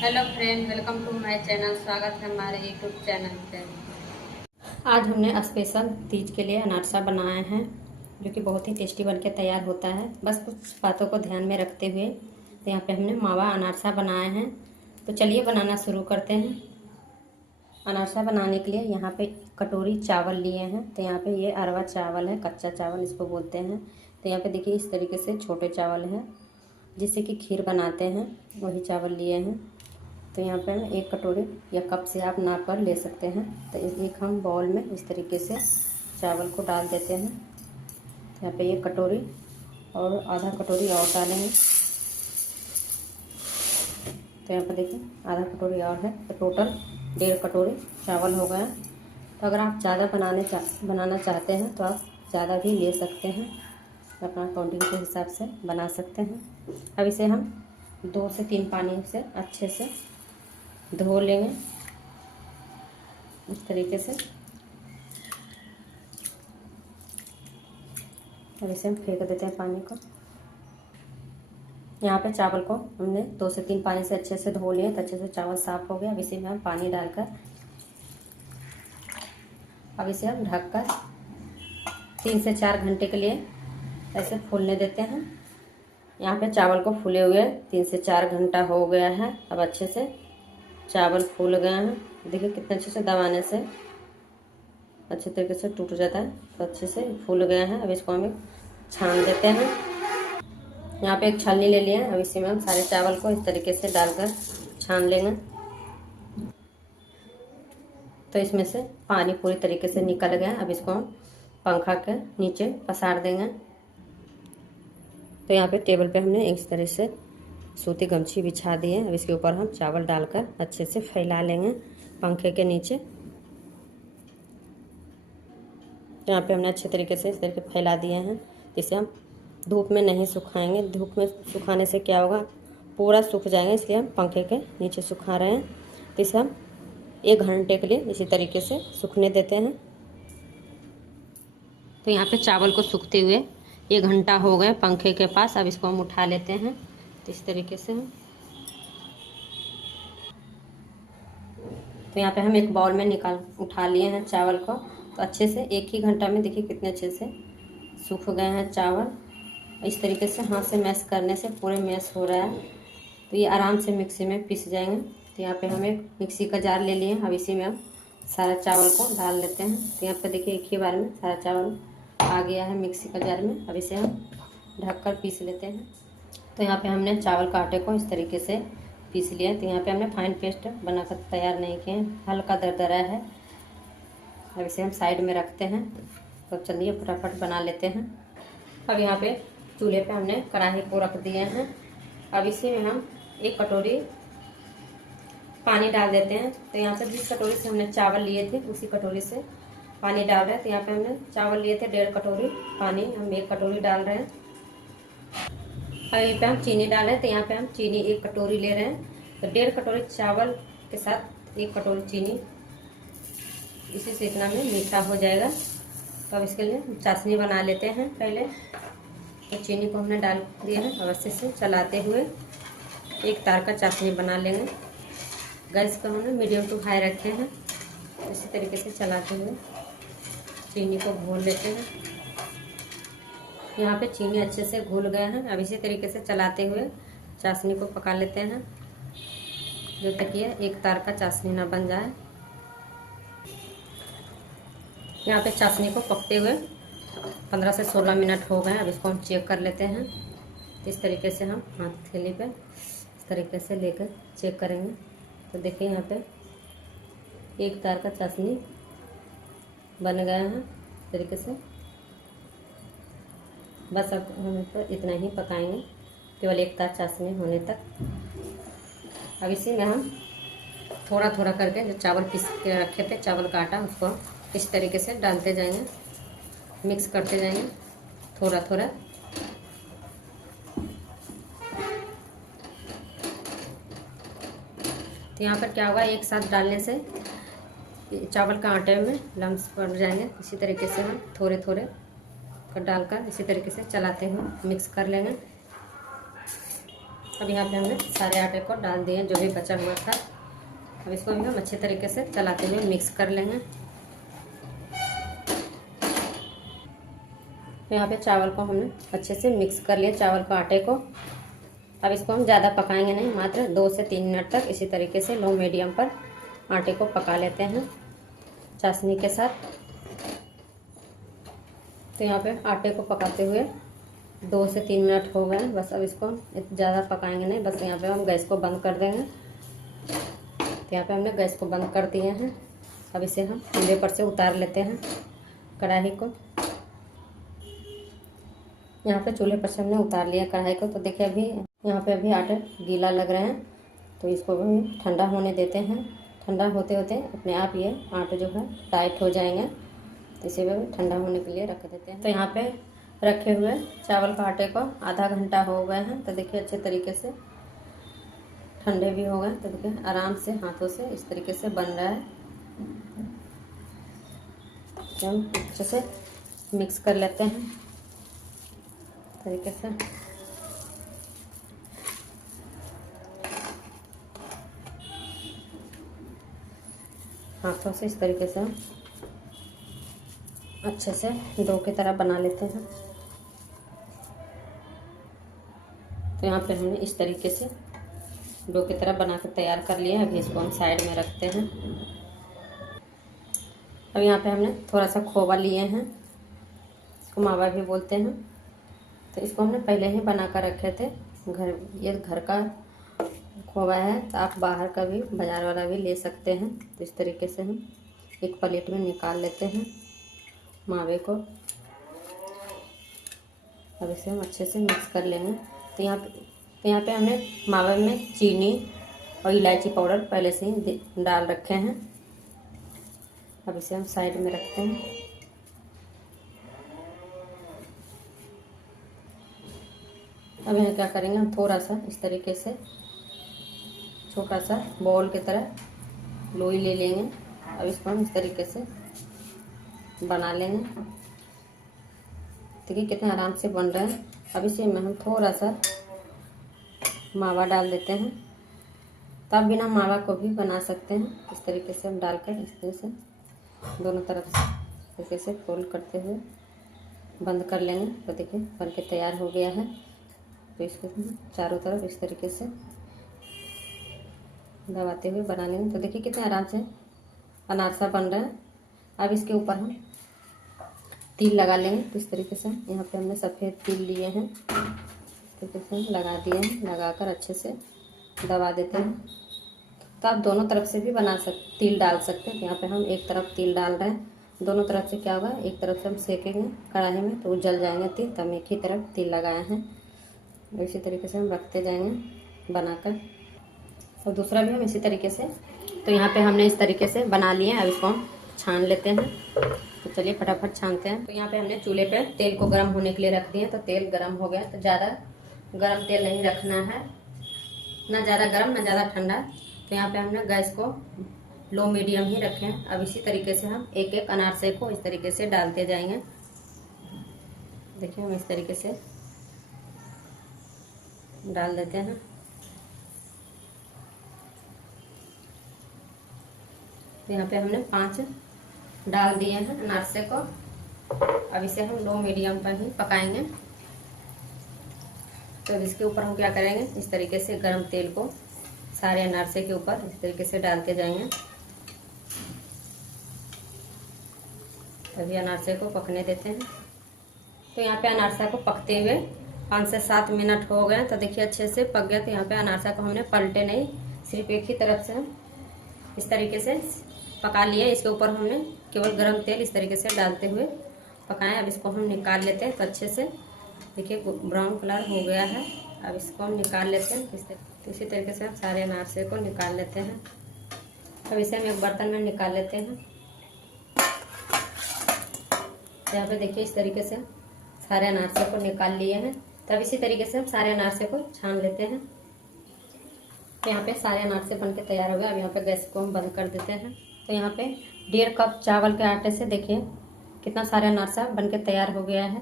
Hello friend, welcome to my channel. स्वागत है हमारे यूट्यूब चैनल पे। आज हमने स्पेशल तीज के लिए अनारसा बनाए हैं, जो कि बहुत ही टेस्टी बनके तैयार होता है। बस कुछ बातों को ध्यान में रखते हुए तो यहाँ पे हमने मावा अनारसा बनाए हैं। तो चलिए बनाना शुरू करते हैं। अनारसा बनाने के लिए यहाँ पे कटोरी चावल लिए हैं। तो यहाँ पे ये अरवा चावल है, कच्चा चावल इसको बोलते हैं। तो यहाँ पे देखिए इस तरीके से छोटे चावल हैं, जिससे कि खीर बनाते हैं, वही चावल लिए हैं। तो यहाँ पे हम 1 कटोरी या कप से आप नाप कर ले सकते हैं। तो एक हम बाउल में इस तरीके से चावल को डाल देते हैं। यहाँ पे 1 कटोरी और आधा कटोरी और डालेंगे। तो यहाँ पर देखिए आधा कटोरी और है, तो टोटल 1.5 कटोरी चावल हो गया। तो अगर आप ज़्यादा बनाना चाहते हैं तो आप ज़्यादा भी ले सकते हैं, अपना क्वांटिटी के हिसाब से बना सकते हैं। अब इसे हम 2 से 3 पानी से अच्छे से धो लेंगे इस तरीके से। अब इसे हम फेंक देते हैं पानी को। यहाँ पे चावल को हमने 2 से 3 पानी से अच्छे से धो लिए, तो अच्छे से चावल साफ़ हो गया। अब इसी में हम पानी डालकर अब इसे हम ढककर 3 से 4 घंटे के लिए ऐसे फूलने देते हैं। यहाँ पे चावल को फूले हुए 3 से 4 घंटा हो गया है। अब अच्छे से चावल फूल गए हैं। देखिए कितने अच्छे से दबाने से अच्छे तरीके से टूट जाता है। तो अच्छे से फूल गए हैं। अब इसको हम छान देते हैं। यहाँ पे एक छलनी ले लिया है। अब इसी में हम सारे चावल को इस तरीके से डालकर छान लेंगे। तो इसमें से पानी पूरी तरीके से निकल गया। अब इसको हम पंखा के नीचे पसार देंगे। तो यहाँ पे टेबल पे हमने इस तरह से सूती गमछी बिछा दी है। अब इसके ऊपर हम चावल डालकर अच्छे से फैला लेंगे पंखे के नीचे। यहाँ पे हमने अच्छे तरीके से इस तरीके फैला दिए हैं। इसे हम धूप में नहीं सुखाएंगे। धूप में सुखाने से क्या होगा, पूरा सूख जाएंगे, इसलिए हम पंखे के नीचे सुखा रहे हैं। तो इसे हम 1 घंटे के लिए इसी तरीके से सूखने देते हैं। तो यहाँ पे चावल को सूखते हुए 1 घंटा हो गए पंखे के पास। अब इसको हम उठा लेते हैं। तो इस तरीके से तो यहाँ पे हम एक बाउल में उठा लिए हैं चावल को। तो अच्छे से 1 ही घंटा में देखिए कितने अच्छे से सूख गए हैं चावल। इस तरीके से हाथ से मैश करने से पूरे मैश हो रहा है। तो ये आराम से मिक्सी में पीस जाएंगे। तो यहाँ पे हम एक मिक्सी का जार ले लिए। अब इसी में हम सारा चावल को डाल देते हैं। तो यहाँ पे देखिए एक ही बार में सारा चावल आ गया है मिक्सी का जार में। अब इसे हम ढककर पीस लेते हैं। तो यहाँ पे हमने चावल का आटे को इस तरीके से पीस लिया। तो यहाँ पे हमने फाइन पेस्ट बनाकर तैयार नहीं किए, हल्का दरदरा है। अब इसे हम साइड में रखते हैं। तो चलिए फटाफट बना लेते हैं। अब यहाँ पे चूल्हे पे हमने कढ़ाई को रख दिए हैं। अब इसी में हम 1 कटोरी पानी डाल देते हैं। तो यहाँ पे जिस कटोरी से हमने चावल लिए थे उसी कटोरी से पानी डाल रहे हैं। तो यहाँ पे हमने चावल लिए थे 1.5 कटोरी, पानी हम 1 कटोरी डाल रहे हैं। अब यहाँ पे हम चीनी डाल रहे हैं। तो यहाँ पे हम चीनी 1 कटोरी ले रहे हैं। तो 1.5 कटोरी चावल के साथ 1 कटोरी चीनी, इसी से इतना में मीठा हो जाएगा। तो अब इसके लिए चाशनी बना लेते हैं पहले। तो चीनी को हमने डाल दिया है। अवश्य से चलाते हुए एक तार का चाशनी बना लेंगे। गैस को हमने मीडियम टू हाई रखे हैं। इसी तरीके से चलाते हुए चीनी को घोल लेते हैं। यहाँ पे चीनी अच्छे से घुल गए हैं। अब इसी तरीके से चलाते हुए चाशनी को पका लेते हैं, जब तक ये एक तार का चाशनी ना बन जाए। यहाँ पे चाशनी को पकते हुए 15 से 16 मिनट हो गए। अब इसको हम चेक कर लेते हैं। इस तरीके से हम हाथ थैली पे इस तरीके से लेकर चेक करेंगे। तो देखिए यहाँ पे एक तार का चाशनी बन गया है इस तरीके से। बस अब हम तो इतना ही पकाएंगे, केवल एक तार चाशनी होने तक। अब इसी में हम थोड़ा थोड़ा करके जो चावल पीस के रखे थे, चावल का आटा, उसको इस तरीके से डालते जाएंगे, मिक्स करते जाएंगे थोड़ा थोड़ा। तो यहाँ पर क्या होगा, एक साथ डालने से चावल का आटे में लम्स पड़ जाएंगे। इसी तरीके से हम थोड़े थोड़े कर डालकर इसी तरीके से चलाते हुए मिक्स कर लेंगे। अब यहाँ पे हमने सारे आटे को डाल दिए जो भी बचा हुआ था। अब इसको भी हम अच्छे तरीके से चलाते हुए मिक्स कर लेंगे। तो यहाँ पे चावल को हमने अच्छे से मिक्स कर लिया, चावल को आटे को। अब इसको हम ज़्यादा पकाएंगे नहीं, मात्र 2 से 3 मिनट तक इसी तरीके से लो मीडियम पर आटे को पका लेते हैं चाशनी के साथ। तो यहाँ पे आटे को पकाते हुए 2 से 3 मिनट हो गए। बस अब इसको ज़्यादा पकाएंगे नहीं, बस यहाँ पे हम गैस को बंद कर देंगे। तो यहाँ पे हमने गैस को बंद कर दिए हैं। अब इसे हम चूल्हे पर से उतार लेते हैं कढ़ाई को। यहाँ पे चूल्हे पर से हमने उतार लिया कढ़ाई को। तो देखिए अभी यहाँ पे अभी आटा गीला लग रहा है, तो इसको भी ठंडा होने देते हैं। ठंडा होते होते अपने आप ये आटा जो है टाइट हो जाएंगे, तो इसे भी ठंडा होने के लिए रख देते हैं। तो यहाँ पे रखे हुए चावल का आटे को आधा घंटा हो गए हैं। तो देखिए अच्छे तरीके से ठंडे भी हो गए। तो देखिए आराम से हाथों से इस तरीके से बन रहा है। हम अच्छे से मिक्स कर लेते हैं तरीके से। हाथों से इस तरीके से अच्छे से डो की तरह बना लेते हैं। तो यहाँ पे हमने इस तरीके से डो की तरह बना कर तैयार कर लिया है। अभी इसको हम साइड में रखते हैं। अब यहाँ पे हमने थोड़ा सा खोवा लिए हैं, इसको मावा भी बोलते हैं। तो इसको हमने पहले ही बना कर रखे थे। ये घर का खोवा है, तो आप बाहर का भी बाजार वाला भी ले सकते हैं। तो इस तरीके से हम एक प्लेट में निकाल लेते हैं मावे को। अब इसे हम अच्छे से मिक्स कर लेंगे। तो यहाँ पे हमने मावे में चीनी और इलायची पाउडर पहले से ही डाल रखे हैं। अब इसे हम साइड में रखते हैं। अब यहाँ क्या करेंगे, हम थोड़ा सा इस तरीके से छोटा सा बॉल की तरह लोई ले लेंगे। अब इसको हम इस तरीके से बना लेंगे। देखिए कितना आराम से बन रहा है। अब इसे में हम थोड़ा सा मावा डाल देते हैं। तो आप बिना मावा को भी बना सकते हैं। इस तरीके से हम डालकर इस तरह से दोनों तरफ से तरीके से फोल्ड करते हुए बंद कर लेंगे। तो देखिए बन के तैयार हो गया है। तो इसको चारों तरफ इस तरीके से दबाते हुए बना लेंगे। तो देखिए कितने आराम से अनारसा बन रहा है। अब इसके ऊपर हम तिल लगा लेंगे। तो इस तरीके से यहाँ पे हमने सफ़ेद तिल लिए हैं, तो इसे लगा दिए हैं। लगाकर अच्छे से दबा देते हैं। तो आप दोनों तरफ से भी तिल डाल सकते हैं। यहाँ पे हम एक तरफ तिल डाल रहे हैं। दोनों तरफ से क्या होगा, एक तरफ से हम सेकेंगे कढ़ाई में तो जल जाएंगे तिल, तब एक ही तरफ तिल लगाए हैं। इसी तरीके से हम रखते जाएंगे बनाकर। और दूसरा भी हम इसी तरीके से। तो यहाँ पे हमने इस तरीके से बना लिए हैं। अब इसको हम छान लेते हैं। तो चलिए फटाफट छानते हैं। तो यहाँ पे हमने चूल्हे पे तेल को गर्म होने के लिए रख दिए। तो तेल गर्म हो गया। तो ज़्यादा गर्म तेल नहीं रखना है, ना ज़्यादा गर्म ना ज़्यादा ठंडा। तो यहाँ पे हमने गैस को लो मीडियम ही रखे हैं। अब इसी तरीके से हम एक एक अनारसे को इस तरीके से डालते जाएंगे। देखिए हम इस तरीके से डाल देते हैं। तो यहाँ पे हमने 5 डाल दिए हैं अनारसे को। अब इसे हम लो मीडियम पर ही पकाएंगे। तो इसके ऊपर हम क्या करेंगे, इस तरीके से गरम तेल को सारे अनारसे के ऊपर इस तरीके से डालते जाएंगे। तभी अनारसे को पकने देते हैं। तो यहाँ पे अनारसा को पकते हुए 5 से 7 मिनट हो गए। तो देखिए अच्छे से पक गया। तो यहाँ पे अनारसा को हमने पलटे नहीं, सिर्फ एक ही तरफ से इस तरीके से पका लिए। इसके ऊपर हमने केवल गरम तेल इस तरीके से डालते हुए पकाएं। अब इसको हम निकाल लेते हैं। तो अच्छे से देखिए ब्राउन कलर हो गया है। अब इसको हम निकाल लेते हैं। तो इसी तरीके से हम सारे अनारसे को निकाल लेते हैं। अब इसे हम एक बर्तन में निकाल लेते हैं। यहाँ पे देखिए इस तरीके से सारे अनारसे को निकाल लिए हैं। तब इसी तरीके से हम सारे अनारसे को छान लेते हैं। तो यहाँ पे सारे अनारसे बन के तैयार हो गए। अब यहाँ पे गैस को हम बंद कर देते हैं। तो यहाँ पे 1.5 कप चावल के आटे से देखिए कितना सारे अनारसा बन के तैयार हो गया है।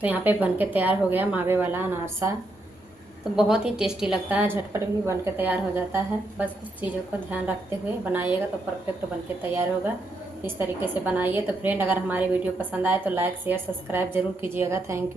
तो यहाँ पे बन के तैयार हो गया मावे वाला अनारसा। तो बहुत ही टेस्टी लगता है, झटपट भी बन के तैयार हो जाता है। बस उस चीज़ों का ध्यान रखते हुए बनाइएगा तो परफेक्ट बन के तैयार होगा। इस तरीके से बनाइए। तो फ्रेंड, अगर हमारी वीडियो पसंद आए तो लाइक शेयर सब्सक्राइब जरूर कीजिएगा। Thank you.